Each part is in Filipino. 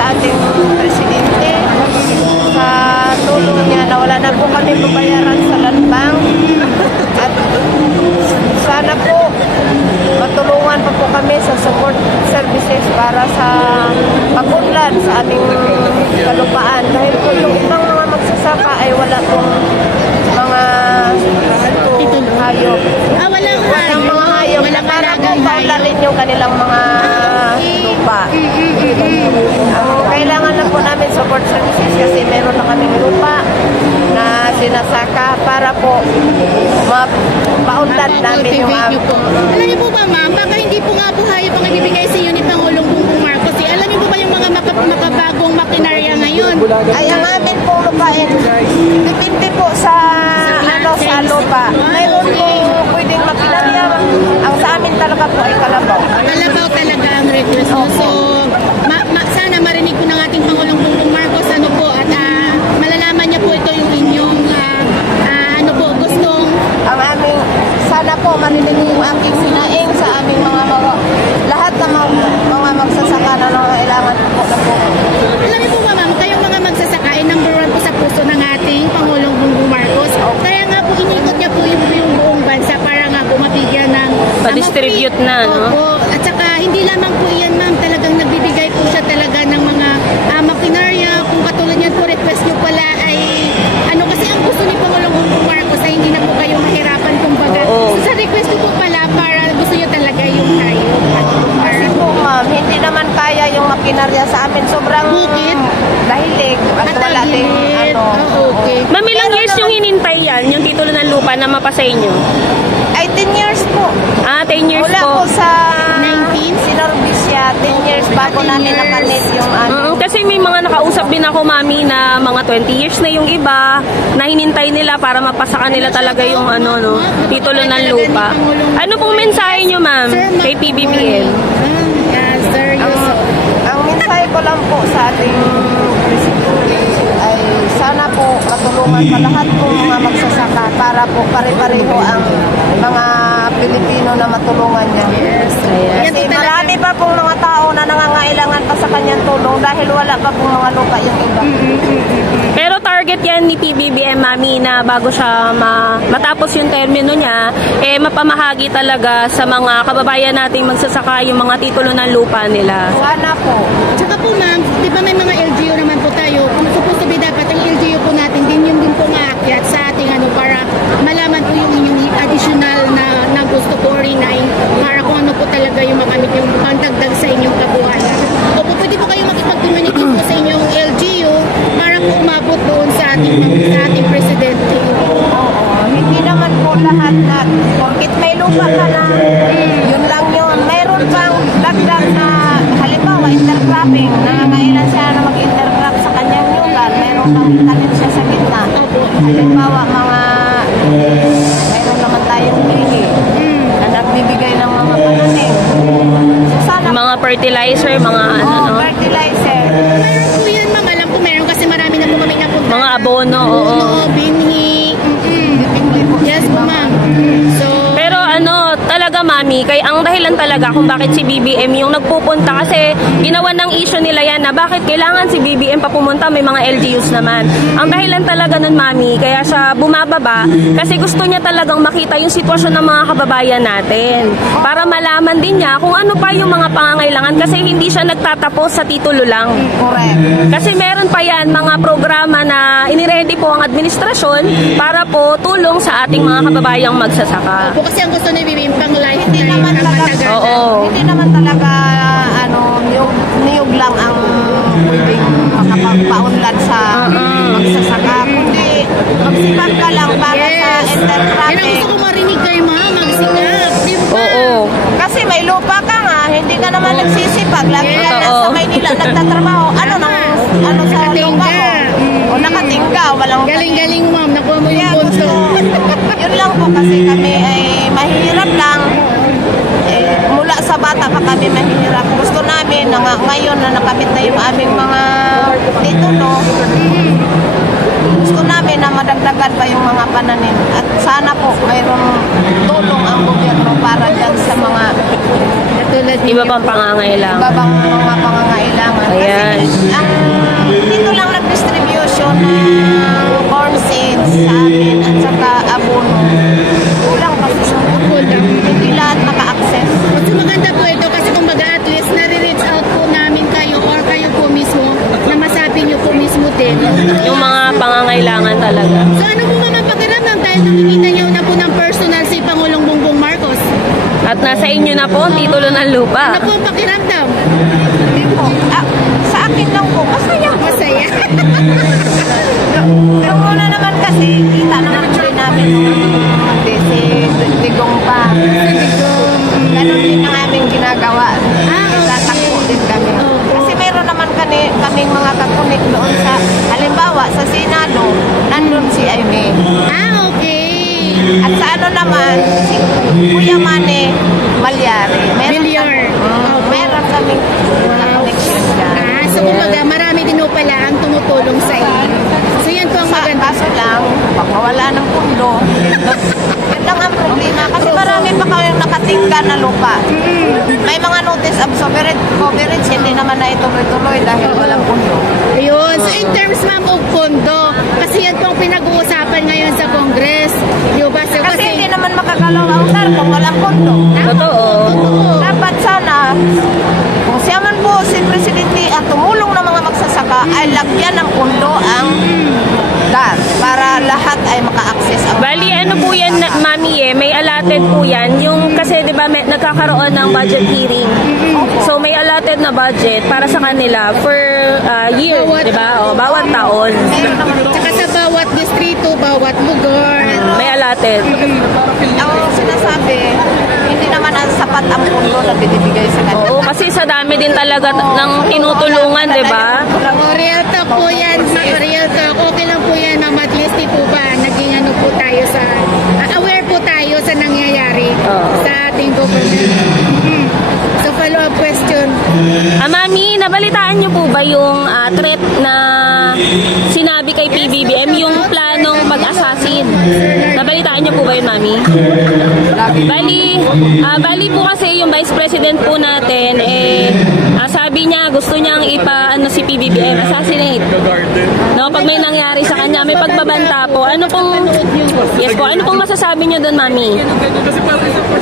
sa ating presidente sa tulong niya na wala na po kami babayaran sa land bank. At sana po matulungan pa po kami sa support services para sa pag-unlad sa aming kalupaan. Dahil po yung ibang mga magsasaka ay wala pong mga hayop. Walang mga hayop na para po paunlarin yung kanilang mga lupa. Kailangan na po namin support services kasi meron na kaming lupa na sinasaka para po mapaunlad namin yung Alam niyo po ba, ma'am, baka hindi po nga po hayop ang ibibigay sa inyo ni Pangulong Bongbong Marcos. Alam niyo po ba yung mga makabagong makinarya ngayon? Ay, ang amin po lupain, depende po sa sa lupa. Mayroon po pwedeng makinarya. Ang sa amin talaga po ay kalabaw. Kalabaw talaga ang request mo. So, sana marinig po ng ating Pangulong Bongbong Marcos at malalaman niya po ito yung inyong gustong. Ang aming, sana po marinig yung aking sinaing sa aming mga lahat ng mga magsasaka na nangailangan po na po. Alam niyo po ba, ma'am, kayong mga magsasaka ay number 1 po sa puso ng ating Pangulong Bongbong Marcos. Kaya nga po inikot niya po yung buong bansa para nga po mabigyan ng pa-distribute na, no? At saka hindi lamang po yan, ma'am, talagang nagbibigay po siya talaga ng mga makinarya. Kung katulad niyan po, request niyo pala ay kasi ang gusto ni Pangulong Bongbong Marcos ay hindi na po kayo mahirapan kumbaga. So sa request niyo po pala para gusto niyo talaga yung hayop. Kasi po, ma'am, hindi naman kaya yung makinarya sa amin. Sobrang dahilig at wala din okay. Ma'am, ilang years yung hinintay yan, yung titulo ng lupa na mapasa inyo? Ay, 10 years po. 10 years Wala po. po sa 19, sinurbis siya, 10 years bago namin nakamit yung Kasi may mga nakausap din ako, mami, na mga 20 years na yung iba, na hinintay nila para mapasa kanila talaga yung titulo ng lupa. Ano pong mensahe nyo, ma'am, kay PBBM? Ang mensahe ko lang po sa ating presidente ay sana po matulungan pa lahat po mga magsasaka para po pare-pareho ang mga Pilipino na matulungan niya. Yes. Kasi marami pa pong mga tao na nangangailangan pa sa kanyang tulong dahil wala pa pong mga lupa yung iba. Pero target yan ni PBBM, mami, na bago siya matapos yung termino niya, mapamahagi talaga sa mga kababayan nating magsasaka yung mga titulo ng lupa nila. Sana po. Tsaka po, ma'am, di ba may mga LGU naman po tayo? Kung supposed to be dapat ang LGU po natin, din po maakyat sa ating para malaman po yung inyong additional na gusto po rin ay para kung ano po talaga yung makamit yung pangdagdag sa inyong kabuhayan. O po, pwede po kayo makipag-communicate po sa inyong LGU para po umabot doon sa ating presidente. Hindi naman po lahat na porkit may lupa ka na, yun lang yun. Mayroon pang dagdag na halimbawa intercropping, nangangailan siya na mag-intercrop sa kanyang nyugan, mayroon pang tanim siya sa gitna. Halimbawa mayroon naman tayong bili na nagbibigay ng mga pananim. Sana mga fertilizer, mga fertilizer. Mayroon po yan, ma'am. Alam ko meron kasi marami na po kami napunta. mga abono, binhi. Yes po, ma'am. So, pero talaga, mami, kay ang dahilan talaga kung bakit si BBM yung nagpupunta kasi ginawa ng issue nila yan na bakit kailangan si BBM pa pumunta, may mga LGUs naman. Ang dahilan talaga nun, mami, kaya siya bumababa kasi gusto niya talagang makita yung sitwasyon ng mga kababayan natin para malaman din niya kung ano pa yung mga pangangailangan kasi hindi siya nagtatapos sa titulo lang. Correct. Kasi meron pa yan mga programa na iniready po ang administrasyon para po tulong sa ating mga kababayang magsasaka. po kasi ang gusto ni BBM pang life Hindi naman talaga, hindi naman talaga niyog lang ang pwedeng makapagpaunlad sa magsasaka. Kundi magsikap ka lang para sa intercropping. Yan ang gusto ko marinig kayo, ma'am. Magsikap. Di ba? Kasi may lupa ka nga, hindi ka naman nagsisipag. Lagi ka nasa Maynila nagtatrabaho. Ano sa lupa mo? O nakatingga, walang galing-galing, ma'am. Nakuha mo yung punto. Yun lang po kasi kami ay mahirap lang. Mula sa bata pa kami mahirap. Gusto namin na ngayon na nakamit na yung aming mga titulo, gusto namin na madagdagan pa yung mga pananim. At sana po mayroong tulong ang gobyerno para dyan sa mga iba pang pangangailangan. Iba pang mga pangangailangan. Ayan. Kasi yung mga pangangailangan talaga. So ano po ma'am ang pakiramdam dahil nakikita niyo na po ng personal si Pangulong Bongbong Marcos? At nasa inyo na po ang titulo ng lupa. Ano po ang pakiramdam? Hindi po. Sa akin lang po, masaya. Masaya. Pero muna naman kasi, kita naman din namin si Digong pa. Ganon din ang aming ginagawa. Tatakbo din kami. Kasi meron naman kaming mga kakunik doon sa, halimbawa, sa Senado, nandun si Aimee. Okay. At sa ano naman, si Kuya Manny Malyari. Meron kaming connection dyan. So kumbaga marami din po pala ang tumutulong sa inyo. So yan po ang maganda. Kaso lang, pag mawala ng pundo, yun lang ang problema. Kasi marami pa kayong nakatingka na lupa. May mga notice of coverage, hindi naman na ituloy-tuloy dahil walang pundo. Ayun. So in terms ma'am of pondo, kasi yan po ang pinag-uusapan ngayon sa Congress. Diba? So, Kasi hindi naman makagalaw ang TAR kung walang pundo. Totoo. Dapat sana, kung siya man po si Presidente at tumulong ng mga magsasaka, ay lagyan ng pundo ang TAR para lahat ay maka-access ang Bali, ano po yan, Mami, may allotted po yan. Yung, kasi di ba nagkakaroon ng budget hearing. So, may allotted na budget para sa kanila for year, di ba? O, bawat taon. Meron naman po. Tsaka sa bawat distrito, bawat lugar. May allotted. Ang sinasabi, hindi naman ang sapat ang pundo na binibigay sa kanila. Oo, kasi sa dami din talaga ng tinutulungan, di ba? Real talk po yan. Real talk. Okay lang po yan, ma'am. At least di po ba naging ano po tayo sa aware po tayo sa nangyayari sa ating government. So follow-up question. Mami, nabalitaan niyo po ba yung threat na sinabi kay PBBM, yung planong pag-assassin? Nabalitaan niyo po ba yun, Mami? Bali po kasi yung Vice President po natin, sabi niya gusto niyang si PBBM, assassinate. No, pag may nangyari sa kanya, may pagbabanta po. Ano pong masasabi niyo doon, Mami?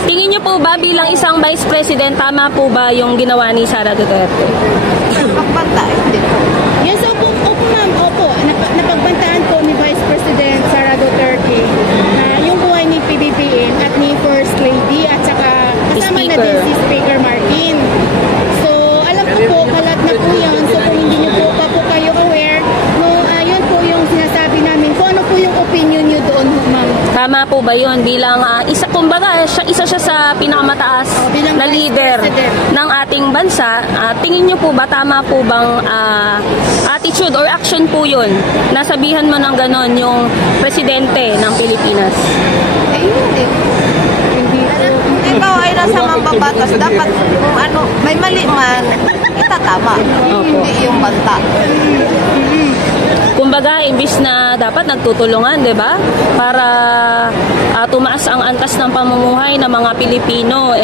Tingin niyo po ba bilang isang Vice President, tama po ba yung ginawa ni Sara Duterte? Pagbanta, hindi po. Yes, opo, ma'am. Opo. Napagbantaan po ni Vice President Sara Duterte yung buhay ni PBBM at ni First Lady at saka kasama na din si Speaker Martin. So, alam ko po, kalat na po yan. So, kung hindi niyo po pa po kayo aware, no, yun po yung sinasabi namin. Kung ano po yung opinion niyo doon, ma'am? Tama po ba yun bilang isa siya sa pinakamataas na leader ng ating bansa? Tingin niyo po ba tama po bang attitude or action po yun? Nasabihan mo ng ganon yung presidente ng Pilipinas? Hindi. Ikaw ay nasa mambabatas. Dapat kung ano, may mali man, itatama. Hindi yung banta. Kumbaga, imbis na dapat nagtutulungan, di ba? Para tumaas ang antas ng pamumuhay ng mga Pilipino,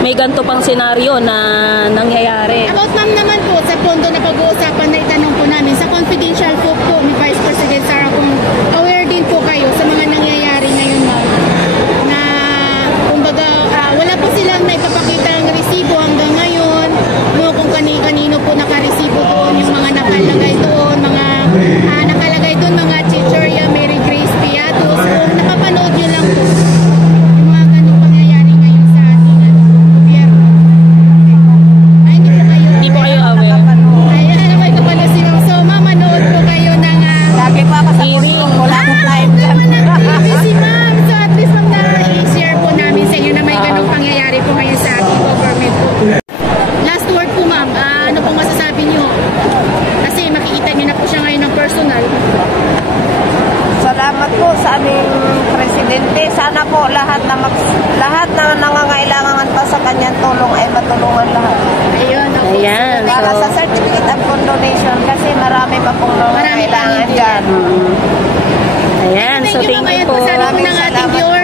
may ganito pang senaryo na nangyayari. About ma'am naman po, sa pondo na pag-uusapan na itanong po namin, sa confidential po ni Vice President Sara, kung aware din po kayo sa mga nangyayari ngayon, ma'am, na kumbaga, wala po silang naipapakita ng resibo hanggang ngayon, no, kung kanino po nakaresibo doon, yung mga nakalagay doon, mga nakalagay doon, mga Chichoria, Mary Grace Piatos, kung napapanood nyo lang po, yung mga ganong pangyayari ngayon sa ating gobyerno. Hindi po kayo aware. Ayan, alam ko pala silang. So, mamanood po kayo ng Lagi pa ako sa puso. Wala akong time dyan. busy ma'am. So, at least ma'am na-share po namin sa inyo na may ganong pangyayari po ngayon sa ating government po. Last word po ma'am, ano pong masasabi niyo? Kasi makikita niyo na po siya ngayon ng personal. Salamat po sa aming presidente. Sana po lahat na nangangailangan pa sa kanyang tulong ay matulungan lahat. Ayun, okay. Ayan. Para sa certificate of donation kasi marami pa pong nangangailangan dyan. Ayan, so thank you po. Sana po ng ating viewers.